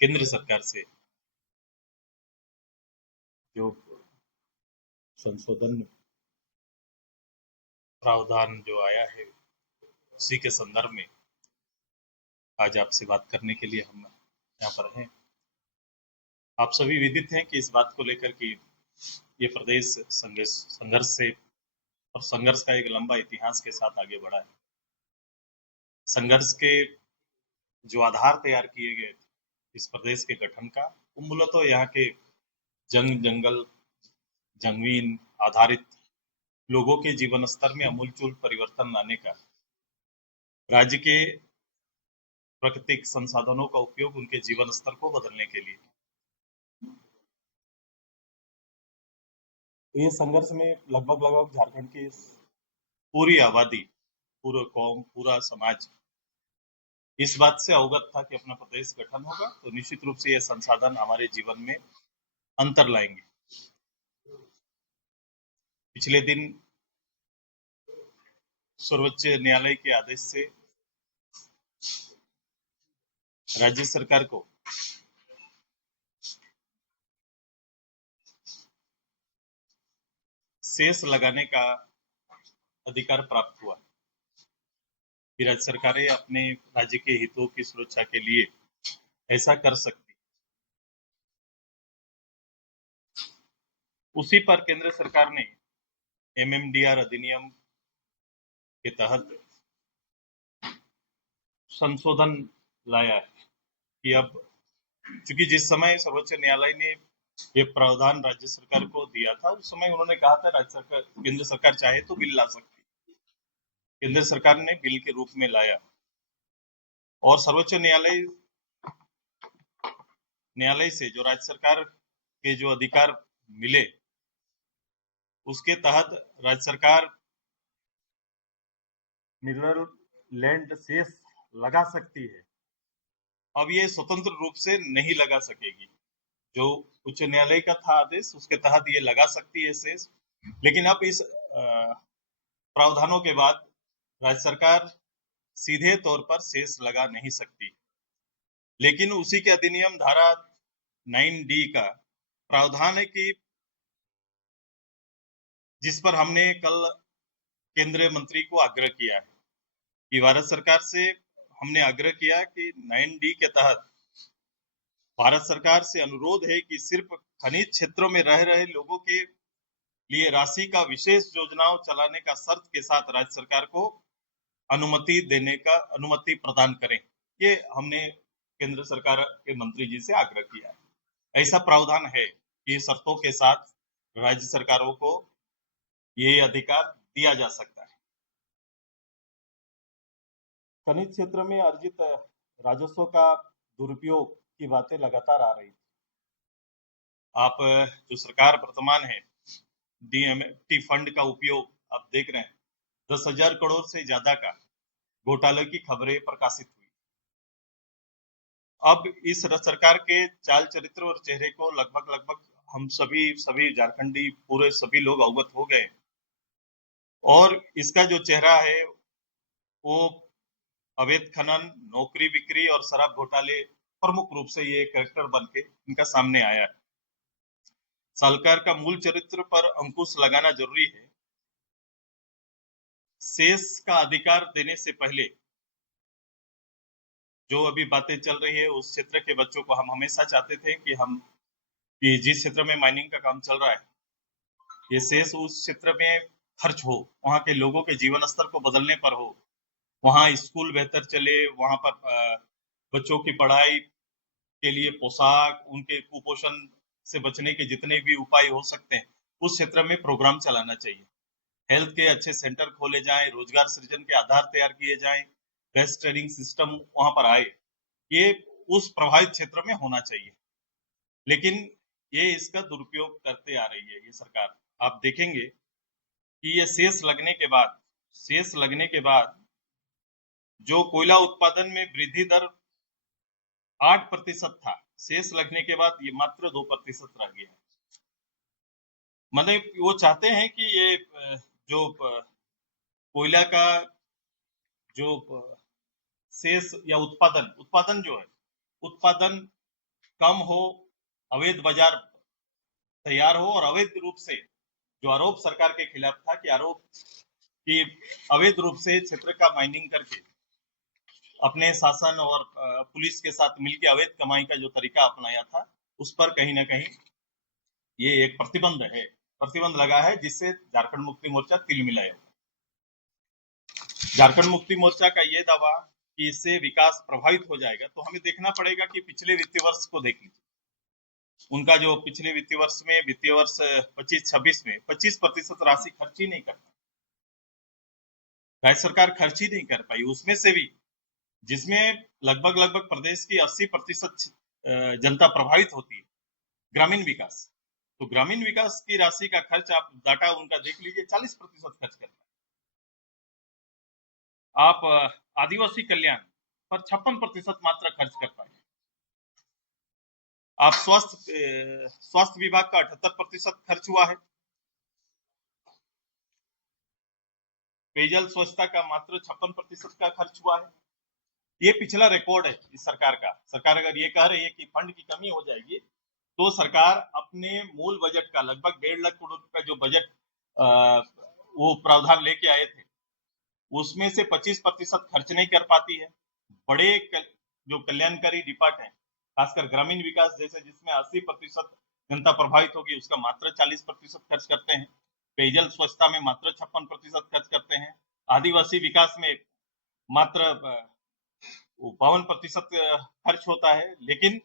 केंद्र सरकार से जो संशोधन प्रावधान जो आया है उसी के संदर्भ में आज आपसे बात करने के लिए हम यहाँ पर हैं। आप सभी विदित हैं कि इस बात को लेकर कि ये प्रदेश संघर्ष से और संघर्ष का एक लंबा इतिहास के साथ आगे बढ़ा है। संघर्ष के जो आधार तैयार किए गए थे इस प्रदेश के गठन का, वो मूलतः यहाँ के जंगल जंगीन आधारित लोगों के जीवन स्तर में अमूलचूल परिवर्तन लाने का, राज्य के प्राकृतिक संसाधनों का उपयोग उनके जीवन स्तर को बदलने के लिए। तो ये संघर्ष में लगभग झारखंड की पूरी आबादी, पूरा कौम, पूरा समाज इस बात से अवगत था कि अपना प्रदेश गठन होगा तो निश्चित रूप से ये संसाधन हमारे जीवन में अंतर लाएंगे। पिछले दिन सर्वोच्च न्यायालय के आदेश से राज्य सरकार को सेस लगाने का अधिकार प्राप्त हुआ कि राज्य सरकारें अपने राज्य के हितों की सुरक्षा के लिए ऐसा कर सकती। उसी पर केंद्र सरकार ने एमएमडीआर अधिनियम के तहत संशोधन लाया है कि अब चूंकि जिस समय सर्वोच्च न्यायालय ने ये प्रावधान राज्य सरकार को दिया था उस समय उन्होंने कहा था राज्य सरकार, केंद्र सरकार चाहे तो बिल ला सकती। केंद्र सरकार ने बिल के रूप में लाया और सर्वोच्च न्यायालय से जो राज्य सरकार के जो अधिकार मिले उसके तहत राज्य सरकार मिनरल लैंड सेस लगा सकती है। अब ये स्वतंत्र रूप से नहीं लगा सकेगी। जो उच्च न्यायालय का था आदेश उसके तहत ये लगा सकती है सेस, लेकिन अब इस प्रावधानों के बाद राज्य सरकार सीधे तौर पर सेस लगा नहीं सकती। लेकिन उसी के अधिनियम धारा 9D का प्रावधान है कि जिस पर हमने कल केंद्रीय मंत्री को आग्रह किया है कि भारत सरकार से हमने आग्रह किया कि 9D के तहत भारत सरकार से अनुरोध है कि सिर्फ खनिज क्षेत्रों में रह रहे लोगों के लिए राशि का विशेष योजनाओं चलाने का शर्त के साथ राज्य सरकार को अनुमति प्रदान करें। ये हमने केंद्र सरकार के मंत्री जी से आग्रह किया है। ऐसा प्रावधान है कि शर्तों के साथ राज्य सरकारों को ये अधिकार दिया जा सकता है। खनिज क्षेत्र में अर्जित राजस्व का दुरुपयोग की बातें लगातार आ रही। आप जो सरकार वर्तमान है डीएमटी फंड का उपयोग आप देख रहे हैं, 10,000 करोड़ से ज्यादा का घोटाले की खबरें प्रकाशित हुई। अब इस सरकार के चाल चरित्र और चेहरे को लगभग हम सभी झारखंडी पूरे सभी लोग अवगत हो गए और इसका जो चेहरा है वो अवैध खनन, नौकरी बिक्री और शराब घोटाले प्रमुख रूप से ये कैरेक्टर बन के इनका सामने आया है। सरकार का मूल चरित्र पर अंकुश लगाना जरूरी है। सेस का अधिकार देने से पहले जो अभी बातें चल रही है उस क्षेत्र के बच्चों को हम हमेशा चाहते थे कि जिस क्षेत्र में माइनिंग का काम चल रहा है ये सेस उस क्षेत्र में खर्च हो, वहाँ के लोगों के जीवन स्तर को बदलने पर हो, वहाँ स्कूल बेहतर चले, वहाँ पर बच्चों की पढ़ाई के लिए पोशाक, उनके कुपोषण से बचने के जितने भी उपाय हो सकते हैं उस क्षेत्र में प्रोग्राम चलाना चाहिए। हेल्थ के अच्छे सेंटर खोले जाएं, रोजगार सृजन के आधार तैयार किए जाएं, बेस्ट ट्रेनिंग सिस्टम वहां पर आए, ये उस प्रभावित क्षेत्र में होना चाहिए। लेकिन ये इसका दुरुपयोग करते आ रही है ये सरकार। आप देखेंगे कि ये सेस लगने के बाद जो कोयला उत्पादन में वृद्धि दर 8% था, सेस लगने के बाद ये मात्र 2% रह गया है। मतलब वो चाहते हैं कि ये जो कोयला का जो शेष या उत्पादन जो है उत्पादन कम हो, अवैध बाजार तैयार हो और अवैध रूप से जो आरोप सरकार के खिलाफ था कि आरोप कि अवैध रूप से क्षेत्र का माइनिंग करके अपने शासन और पुलिस के साथ मिलकर अवैध कमाई का जो तरीका अपनाया था, उस पर कहीं ना कहीं ये एक प्रतिबंध लगा है, जिससे झारखंड मुक्ति मोर्चा तिल मिलाया। झारखंड मुक्ति मोर्चा का ये दावा कि इससे विकास प्रभावित हो जाएगा, तो हमें देखना पड़ेगा कि पिछले वित्तीय वर्ष को देख लीजिए। उनका जो पिछले वित्तीय वर्ष में, वित्तीय वर्ष 25-26 में 25% राशि खर्च ही नहीं करता, राज्य सरकार खर्च ही नहीं कर पाई। उसमें से भी जिसमें लगभग प्रदेश की 80% जनता प्रभावित होती है, ग्रामीण विकास, तो ग्रामीण विकास की राशि का खर्च आप डाटा उनका देख लीजिए, 40% खर्च करता है। आप आदिवासी कल्याण पर 56% मात्र खर्च कर पाए। आप स्वास्थ्य विभाग का 78% खर्च हुआ है। पेयजल स्वच्छता का मात्र 56% का खर्च हुआ है। ये पिछला रिकॉर्ड है इस सरकार का। सरकार अगर ये कह रही है कि फंड की कमी हो जाएगी, तो सरकार अपने मूल बजट का लगभग 1.5 लाख करोड़ का जो बजट वो प्रावधान लेके आए थे, उसमें से 25% खर्च नहीं कर पाती है। बड़े जो कल्याणकारी डिपार्ट है, खासकर ग्रामीण विकास जैसे, जिसमें 80% जनता प्रभावित होगी, उसका मात्र 40% खर्च करते हैं। पेयजल स्वच्छता में मात्र 56% खर्च करते हैं। आदिवासी विकास में मात्र 52% खर्च होता है। लेकिन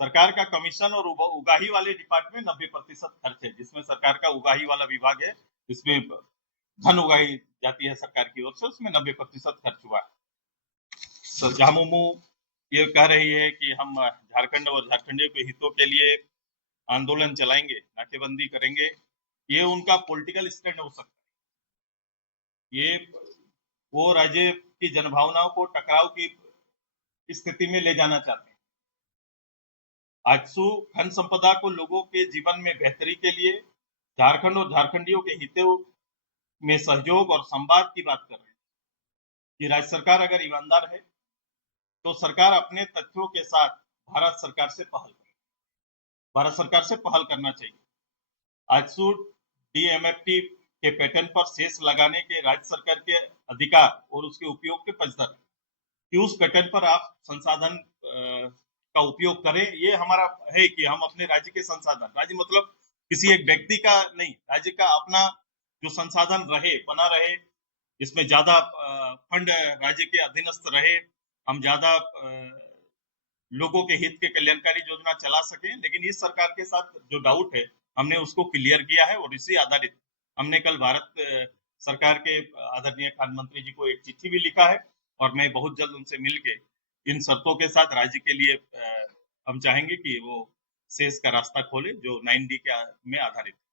सरकार का कमीशन और उगाही वाले डिपार्ट में 90% खर्च है, जिसमें सरकार का उगाही वाला विभाग है, जिसमें धन उगाई जाती है सरकार की ओर से, उसमें 90% खर्च हुआ है। झामुमो ये कह रही है कि हम झारखंड और झारखंडियों के हितों के लिए आंदोलन चलाएंगे, नाकेबंदी करेंगे। ये उनका पॉलिटिकल स्टैंड हो सकता है। ये वो राज्य की जनभावनाओं को टकराव की स्थिति में ले जाना चाहते हैं। आजसू खन संपदा को लोगों के जीवन में बेहतरी के लिए झारखंड और झारखंडियों के हितों में सहयोग और संवाद की बात कर रहे हैं कि राज्य सरकार अगर ईमानदार है, तो सरकार अपने तथ्यों के साथ भारत सरकार से पहल करना चाहिए। आजसू डीएमएफटी के पैटर्न पर शेष लगाने के राज्य सरकार के अधिकार और उसके उपयोग के पक्षधर कि उस पैटर्न पर आप संसाधन का उपयोग करें। ये हमारा है कि हम अपने राज्य के संसाधन, राज्य मतलब किसी एक व्यक्ति का नहीं, राज्य का अपना जो संसाधन बना रहे, जिसमें ज्यादा फंड राज्य के अधीनस्थ रहे, हम ज्यादा लोगों के हित के कल्याणकारी योजना चला सके। लेकिन इस सरकार के साथ जो डाउट है, हमने उसको क्लियर किया है और इसी आधारित हमने कल भारत सरकार के आदरणीय खान मंत्री जी को एक चिट्ठी भी लिखा है, और मैं बहुत जल्द उनसे मिलके इन शर्तों के साथ राज्य के लिए हम चाहेंगे कि वो शेष का रास्ता खोले जो 9D के में आधारित है।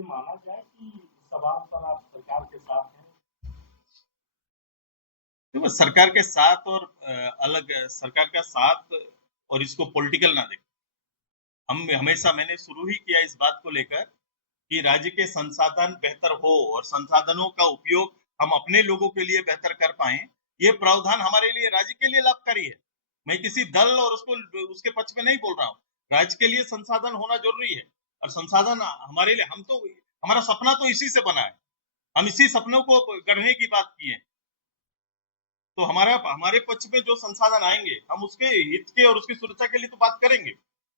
माना जाए कि सवाल पर आप सरकार के साथ हैं। तो सरकार के साथ और अलग सरकार का साथ और इसको पॉलिटिकल ना देखें। हम हमेशा, मैंने शुरू ही किया इस बात को लेकर कि राज्य के संसाधन बेहतर हो और संसाधनों का उपयोग हम अपने लोगों के लिए बेहतर कर पाए, ये प्रावधान हमारे लिए, राज्य के लिए लाभकारी है। मैं किसी दल और उसके पक्ष में नहीं बोल रहा हूँ। राज्य के लिए संसाधन होना जरूरी है, और संसाधन हमारे लिए, हमारा सपना तो इसी से बना है, हम इसी सपनों को गढ़ने की बात की है। तो हमारे पक्ष में जो संसाधन आएंगे, हम उसके हित के और उसकी सुरक्षा के लिए तो बात करेंगे।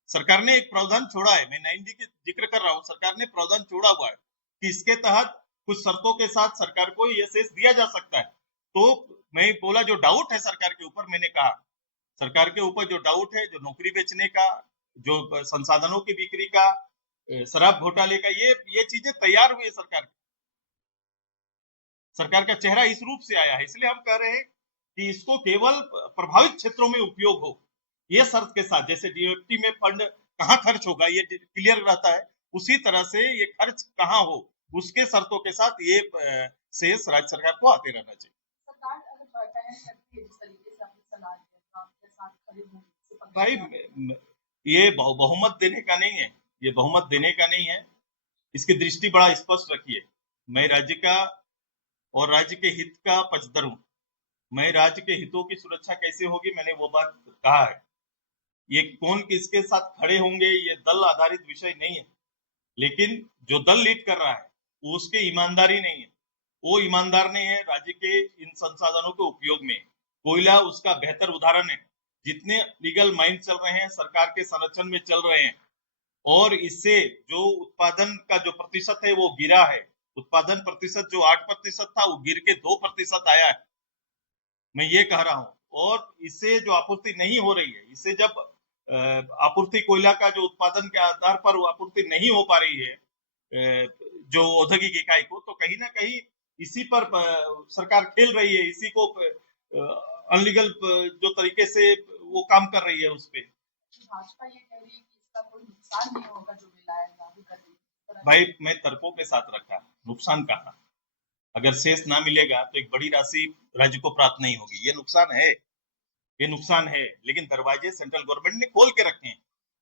सरकार ने एक प्रावधान छोड़ा है, मैं 9D की जिक्र कर रहा हूँ, सरकार ने प्रावधान छोड़ा हुआ है कि इसके तहत कुछ शर्तों के साथ सरकार को ये शेष दिया जा सकता है। तो मैं बोला, जो डाउट है सरकार के ऊपर, मैंने कहा सरकार के ऊपर जो डाउट है, जो नौकरी बेचने का, जो संसाधनों की बिक्री का, शराब घोटाले का, ये चीजें तैयार हुई है सरकार का चेहरा इस रूप से आया है। इसलिए हम कह रहे हैं कि इसको केवल प्रभावित क्षेत्रों में उपयोग हो, ये शर्त के साथ। जैसे डीएफटी में फंड कहाँ खर्च होगा ये क्लियर रहता है, उसी तरह से ये खर्च कहाँ हो, उसके शर्तों के साथ ये शेष राज्य सरकार को आते रहना चाहिए। सरकार अगर पहल करती है जिस तरीके से आपने सलाह दिया था, आपके साथ खड़े होने से भाई, ये बहुमत देने का नहीं है, ये बहुमत देने का नहीं है। इसकी दृष्टि बड़ा स्पष्ट रखिए। मैं राज्य का और राज्य के हित का पक्षधर हूँ। मैं राज्य के हितों की सुरक्षा कैसे होगी, मैंने वो बात कहा है। ये कौन किसके साथ खड़े होंगे ये दल आधारित विषय नहीं है, लेकिन जो दल लीड कर रहा है वो उसकी ईमानदारी नहीं है, वो ईमानदार नहीं है राज्य के इन संसाधनों के उपयोग में। कोयला उसका बेहतर उदाहरण है। जितने लीगल माइन चल रहे हैं सरकार के संरक्षण में चल रहे हैं, और इससे जो उत्पादन का जो प्रतिशत है वो गिरा है। उत्पादन प्रतिशत जो 8% था वो गिर के 2% आया है, मैं ये कह रहा हूँ। और इससे जो आपूर्ति नहीं हो रही है, इससे जब आपूर्ति कोयला का जो उत्पादन के आधार पर वो आपूर्ति नहीं हो पा रही है जो औद्योगिक इकाई को, तो कहीं ना कहीं इसी पर सरकार खेल रही है, इसी को अनलीगल जो तरीके से वो काम कर रही है उस पे। भाजपा ये कह रही है कि इसका कोई नुकसान नहीं होगा जो मिलाए लागू कर रही है। भाई मैं तर्कों के साथ रखा, नुकसान कहा। अगर शेष ना मिलेगा तो एक बड़ी राशि राज्य को प्राप्त नहीं होगी, ये नुकसान है, ये नुकसान है। लेकिन दरवाजे सेंट्रल गवर्नमेंट ने खोल के रखे हैं।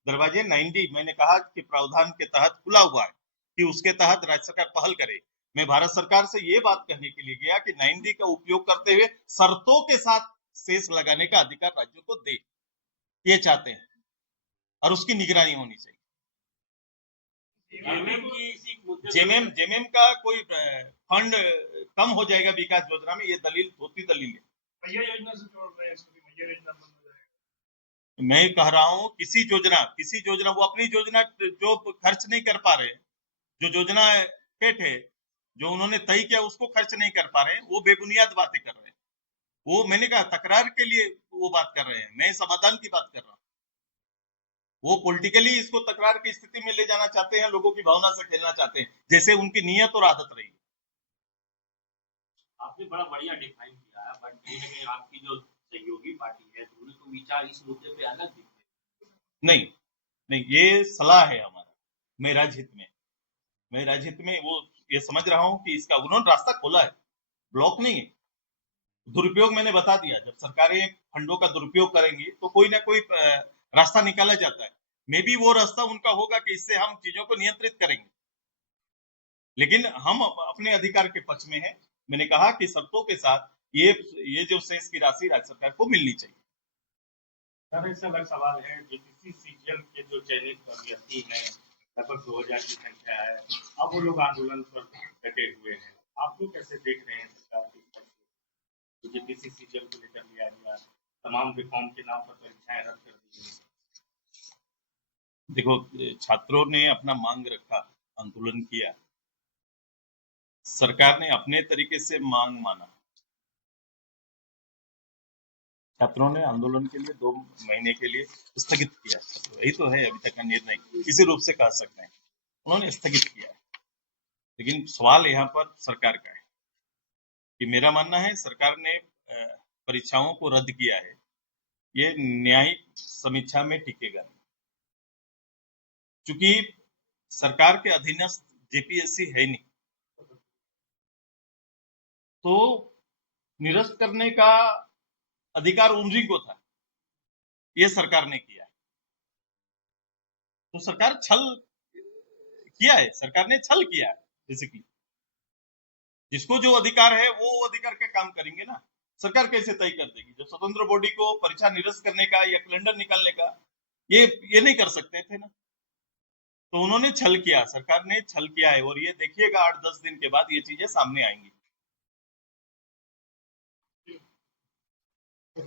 दरवाजे 90 मैंने कहा कि प्रावधान के तहत खुला हुआ है कि उसके तहत राज्य सरकार पहल करे। मैं भारत सरकार से ये बात कहने के लिए गया कि 90 का उपयोग करते हुए शर्तों के साथ शेष लगाने का अधिकार राज्यों को दे, ये चाहते हैं, और उसकी निगरानी होनी चाहिए। जेएमएम का कोई फंड कम हो जाएगा विकास योजना में, ये दलील धोती दलील है। मैया योजना से जोड़ रहे हैं इसको, मैया योजना बंद हो जाएगा। मैं कह रहा हूँ किसी योजना वो अपनी योजना जो खर्च नहीं कर पा रहे, जो योजना पेट है जो उन्होंने तय किया उसको खर्च नहीं कर पा रहे, वो बेबुनियाद बातें कर रहे हैं। वो मैंने कहा तकरार के लिए वो बात कर रहे हैं, मैं समाधान की बात कर रहा हूँ। वो पॉलिटिकली इसको तकरार की स्थिति में ले जाना चाहते हैं, लोगों की भावना से खेलना चाहते हैं, जैसे उनकी नियत और आदत रही। आपने बड़ा बढ़िया डिफाइन किया है, बट कहीं ना कहीं आपकी जो सहयोगी पार्टी है उन्हें तो विचार इस मुद्दे पे अलग दिखते हैं। नहीं, ये सलाह है हमारा। मैं राजहित में वो ये समझ रहा हूँ कि इसका उन्होंने रास्ता खोला है, ब्लॉक नहीं है। दुरुपयोग मैंने बता दिया, जब सरकारें फंडों का दुरुपयोग करेंगी तो कोई ना कोई रास्ता निकाला जाता है। मे भी वो रास्ता उनका होगा कि इससे हम चीजों को नियंत्रित करेंगे, लेकिन हम अपने अधिकार के पक्ष में हैं। मैंने कहा कि शर्तों के साथ ये जो शेष की राशि राज्य सरकार को मिलनी चाहिए। सर ऐसा अलग सवाल है, जेपीसी सीजीएल के जो चयनित अभ्यर्थी हैं लगभग 2000 की संख्या है, अब वो लोग आंदोलन पर डटे हुए हैं। आप लोग कैसे देख रहे हैं सरकार की तरफ से जेपीसी सीजीएल को लेकर लिया गया, तमाम रिफॉर्म के नाम पर परीक्षाएं रद्द कर दी गई? देखो, छात्रों ने अपना मांग रखा, आंदोलन किया, सरकार ने अपने तरीके से मांग माना। छात्रों ने आंदोलन के लिए 2 महीने के लिए स्थगित किया, यही तो है अभी तक का निर्णय, किसी रूप से कह सकते हैं उन्होंने स्थगित किया है। लेकिन सवाल यहाँ पर सरकार का है कि मेरा मानना है सरकार ने परीक्षाओं को रद्द किया है, ये न्यायिक समीक्षा में टिकेगा नहीं, क्योंकि सरकार के अधीनस्थ जेपीएससी है नहीं, तो निरस्त करने का अधिकार उन्हीं को था, ये सरकार ने किया। तो सरकार छल किया है, सरकार ने छल किया है बेसिकली। जिसको जो अधिकार है वो अधिकार के काम करेंगे ना, सरकार कैसे तय कर देगी? जो स्वतंत्र बॉडी को परीक्षा निरस्त करने का या कैलेंडर निकालने का ये नहीं कर सकते थे ना, तो उन्होंने छल किया, सरकार ने छल किया है। और ये देखिएगा 8-10 दिन के बाद ये चीजें सामने आएंगी। तो